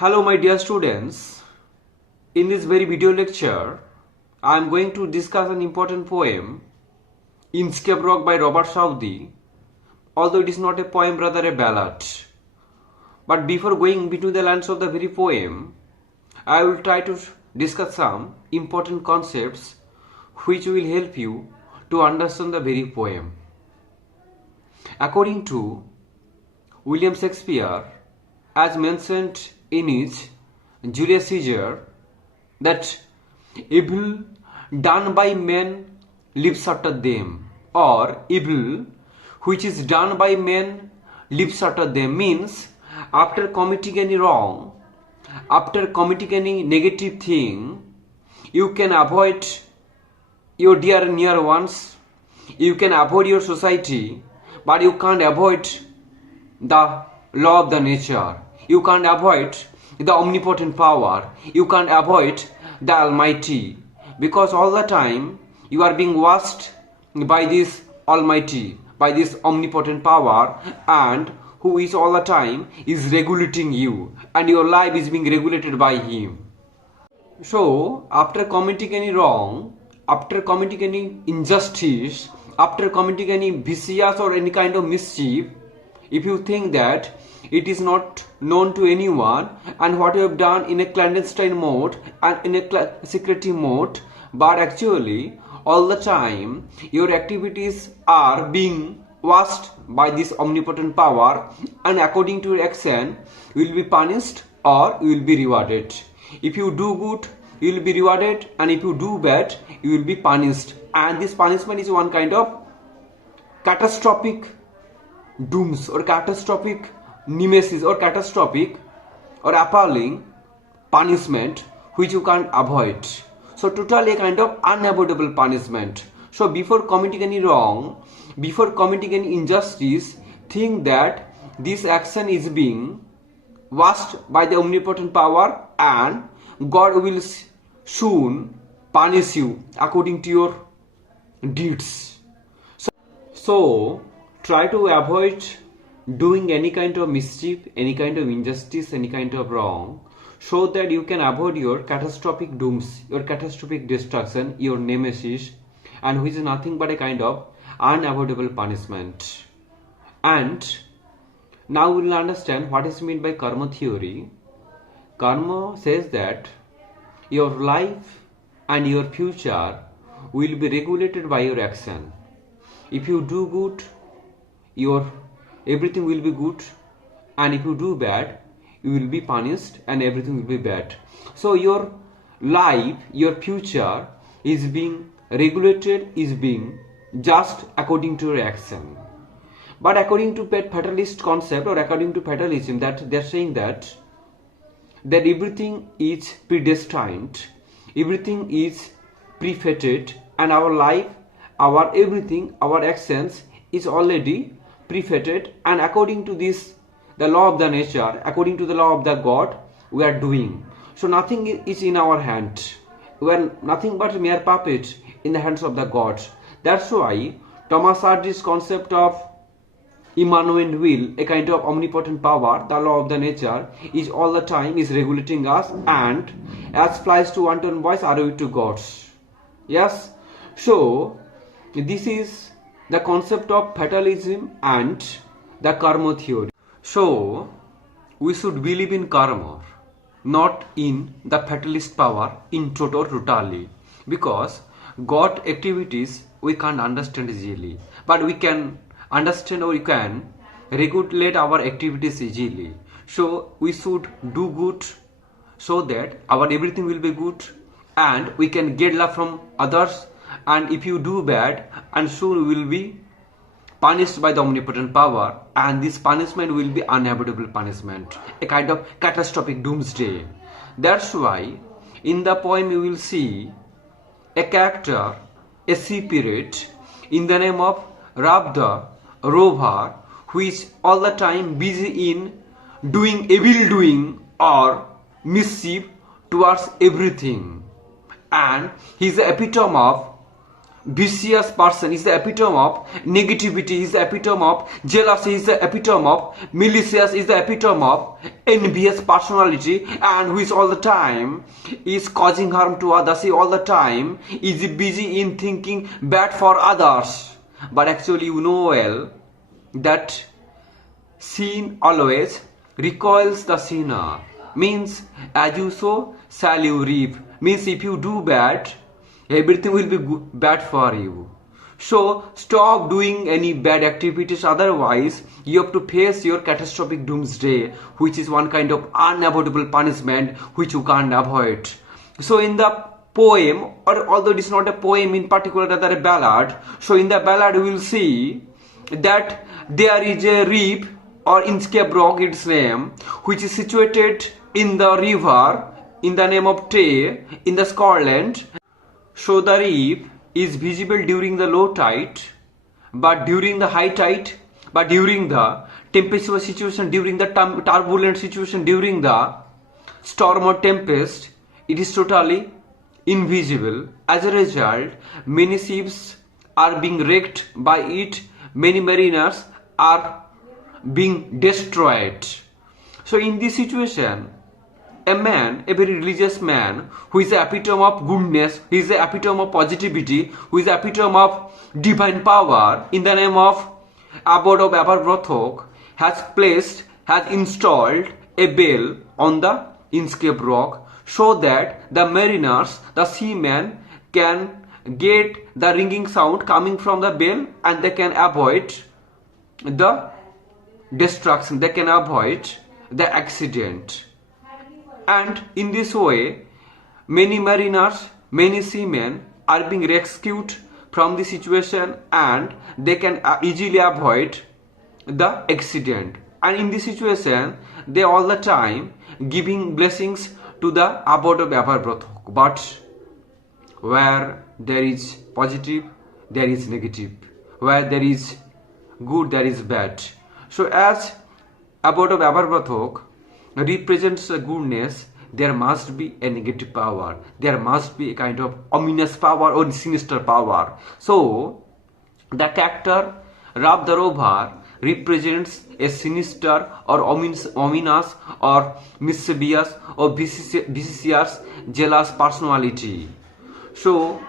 Hello my dear students, in this very video lecture I am going to discuss an important poem Inchcape by Robert Southey, although it is not a poem, rather a ballad. But before going between the lines of the very poem, I will try to discuss some important concepts which will help you to understand the very poem. According to William Shakespeare, as mentioned in his Julius Caesar, that evil done by men lives after them, or evil which is done by men lives after them, means after committing any wrong, after committing any negative thing, you can avoid your dear and near ones, you can avoid your society, but you can't avoid the law of the nature. You can't avoid the omnipotent power. You can't avoid the Almighty, because all the time you are being watched by this Almighty, by this omnipotent power, and who is all the time is regulating you, and your life is being regulated by Him. So after committing any wrong, after committing any injustice, after committing any vicious or any kind of mischief, if you think that it is not known to anyone, and what you have done in a clandestine mode and in a secretive mode, but actually all the time your activities are being watched by this omnipotent power, and according to your action you will be punished or you will be rewarded. If you do good, you will be rewarded, and if you do bad, you will be punished. And this punishment is one kind of catastrophic dooms, or catastrophic nemesis, or catastrophic or appalling punishment which you can't avoid. So totally a kind of unavoidable punishment. So before committing any wrong, before committing any injustice, think that this action is being watched by the omnipotent power, and God will soon punish you according to your deeds. So try to avoid doing any kind of mischief, any kind of injustice, any kind of wrong, so that you can avoid your catastrophic dooms, your catastrophic destruction, your nemesis, and which is nothing but a kind of unavoidable punishment. And now we will understand what is meant by karma theory. Karma says that your life and your future will be regulated by your action. If you do good, your everything will be good, and if you do bad, you will be punished and everything will be bad. So your life, your future is being regulated, is being just according to your action. But according to fatalist concept, or according to fatalism, that they are saying that everything is predestined, everything is prefated, and our life, our everything, our actions is already prefated, and according to this, the law of the nature, according to the law of the God, we are doing. So nothing is in our hand. We are nothing but mere puppet in the hands of the God. That's why Thomas Hardy's concept of Immanuel will, a kind of omnipotent power, the law of the nature, is all the time is regulating us, and as flies to wanton boys are we to gods. Yes, so this is the concept of fatalism and the karma theory. So we should believe in karma, not in the fatalist power in totally, because God activities we can't understand easily, but we can understand, or we can regulate our activities easily. So we should do good, so that our everything will be good, and we can get love from others. And if you do bad, and soon we will be punished by the omnipotent power, and this punishment will be unavoidable punishment, a kind of catastrophic doomsday. That's why in the poem you will see a character, a sea pirate in the name of Rab the rover, who is all the time busy in doing evil doing or mischief towards everything, and he is the epitome of vicious person, is the epitome of negativity, is the epitome of jealousy, is the epitome of malicious, is the epitome of envious personality, and which all the time is causing harm to others, he all the time is busy in thinking bad for others. But actually you know well that sin always recoils the sinner, means as you sow shall you reap, means if you do bad everything will be bad for you. So stop doing any bad activities, otherwise you have to face your catastrophic doomsday, which is one kind of unavoidable punishment which you can't avoid. So in the poem, or although it is not a poem in particular, rather a ballad, so in the ballad we will see that there is a reef, or Inchcape rock its name, which is situated in the river in the name of Tay in the Scotland. So the reef is visible during the low tide, but during the high tide, but during the tempestuous situation, during the turbulent situation, during the storm or tempest, it is totally invisible. As a result, many ships are being wrecked by it, many mariners are being destroyed. So in this situation, a man, a very religious man, who is the epitome of goodness, who is the epitome of positivity, who is the epitome of divine power, in the name of Abbot of Aberbrothock, has installed a bell on the Inchcape rock, so that the mariners, the seamen, can get the ringing sound coming from the bell, and they can avoid the destruction, they can avoid the accident. And in this way, many mariners, many seamen are being rescued from the situation, and they can easily avoid the accident. And in this situation, they all the time giving blessings to the Abbot of Aberbrothock. But where there is positive, there is negative. Where there is good, there is bad. So as Abbot of Aberbrothock represents goodness, there must be a negative power, there must be a kind of ominous power or sinister power. So the character Rab the Rover represents a sinister or ominous or mischievous or vicious, jealous personality. So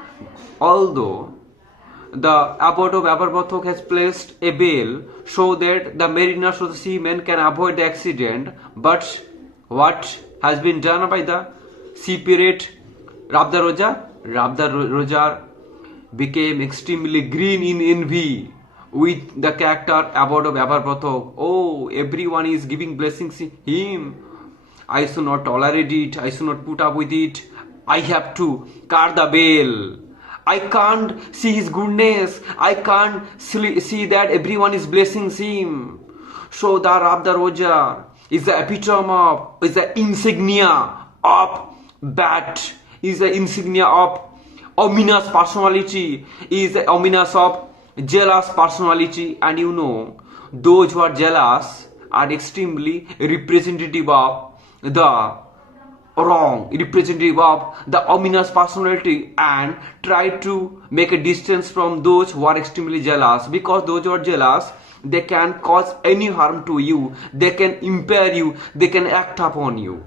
although the Abbot of Aberbrothock has placed a bell so that the mariners or the seamen can avoid the accident, but what has been done by the sea pirate Rab the Roger? Rab the Roger became extremely green in envy with the character Abbot of Aberbrothock. Oh, everyone is giving blessings to him. I should not tolerate it. I should not put up with it. I have to cut the bell. I can't see his goodness. I can't see that everyone is blessing him. So the Rab the Roger is the epitome of, is the insignia of bad, is the insignia of ominous personality, is the ominous of jealous personality. And you know, those who are jealous are extremely representative of the wrong, representative of the ominous personality, and try to make a distance from those who are extremely jealous, because those who are jealous, they can cause any harm to you, they can impair you, they can act upon you.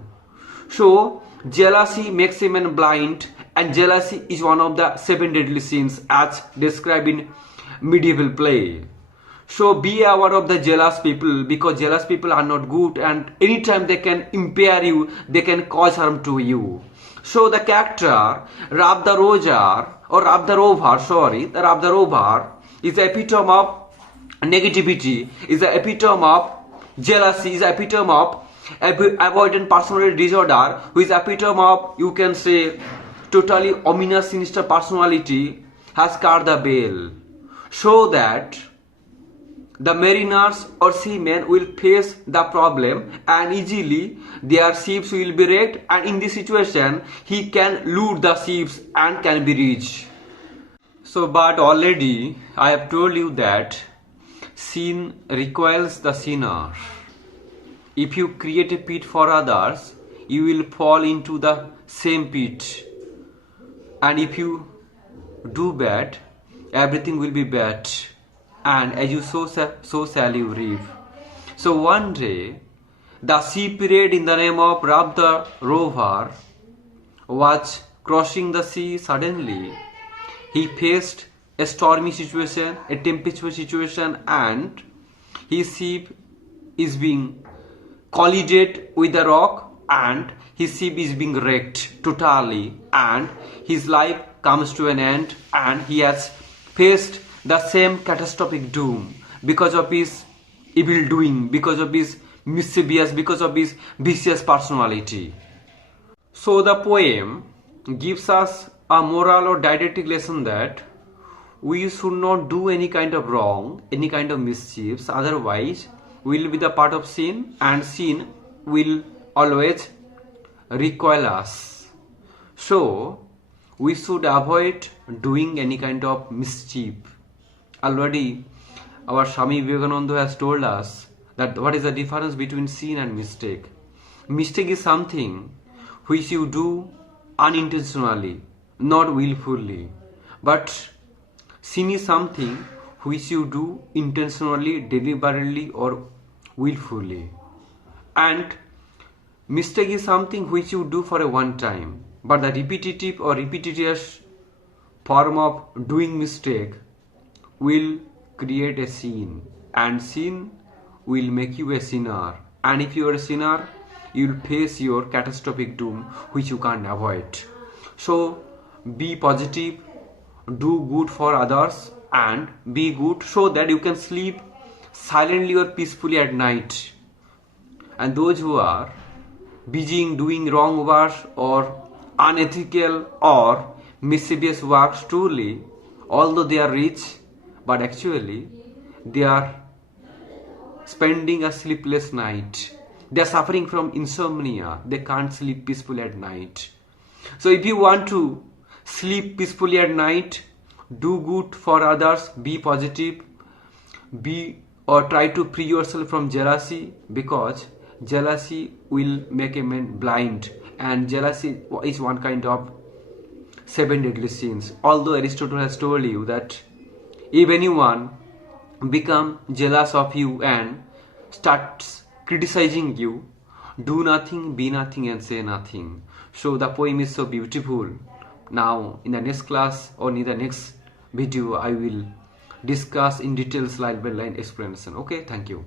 So jealousy makes a man blind, and jealousy is one of the 7 deadly sins as described in medieval play. So be aware of the jealous people, because jealous people are not good, and anytime they can impair you, they can cause harm to you. So the character Rab the Rover, or Rab the Rover, the Rab the Rover is the epitome of negativity, is the epitome of jealousy, is the epitome of avoidant personality disorder, which is the epitome of, you can say, totally ominous sinister personality, has cut the bell, so that the mariners or seamen will face the problem, and easily their ships will be wrecked, and in this situation he can loot the ships and can be rich. So but already I have told you that sin recoils the sinner. If you create a pit for others, you will fall into the same pit, and if you do bad, everything will be bad, and as you sow, so shall you reap. So one day, the sea pirate in the name of Rab the rover was crossing the sea. Suddenly, he faced a stormy situation, a temperature situation, and his ship is being collided with a rock, and his ship is being wrecked totally, and his life comes to an end, and he has faced the same catastrophic doom because of his evil doing, because of his mischievous, because of his vicious personality. So the poem gives us a moral or didactic lesson that we should not do any kind of wrong, any kind of mischiefs, otherwise we will be the part of sin, and sin will always recoil us. So we should avoid doing any kind of mischief. Already our Swami Vivekananda has told us that what is the difference between sin and mistake. Mistake is something which you do unintentionally, not willfully, but sin is something which you do intentionally, deliberately, or willfully. And mistake is something which you do for a one time, but the repetitive or repetitious form of doing mistake will create a sin, and sin will make you a sinner, and if you are a sinner, you will face your catastrophic doom which you can't avoid. So be positive, do good for others, and be good so that you can sleep silently or peacefully at night. And those who are busy in doing wrong works or unethical or mischievous works, truly, although they are rich, but actually they are spending a sleepless night. They are suffering from insomnia. They can't sleep peacefully at night. So if you want to sleep peacefully at night, do good for others, be positive, be or try to free yourself from jealousy, because jealousy will make a man blind, and jealousy is one kind of 7 deadly sins. Although Aristotle has told you that if anyone become jealous of you and starts criticizing you, do nothing, be nothing, and say nothing. So the poem is so beautiful. Now in the next class or in the next video I will discuss in details line by line explanation. Okay, thank you.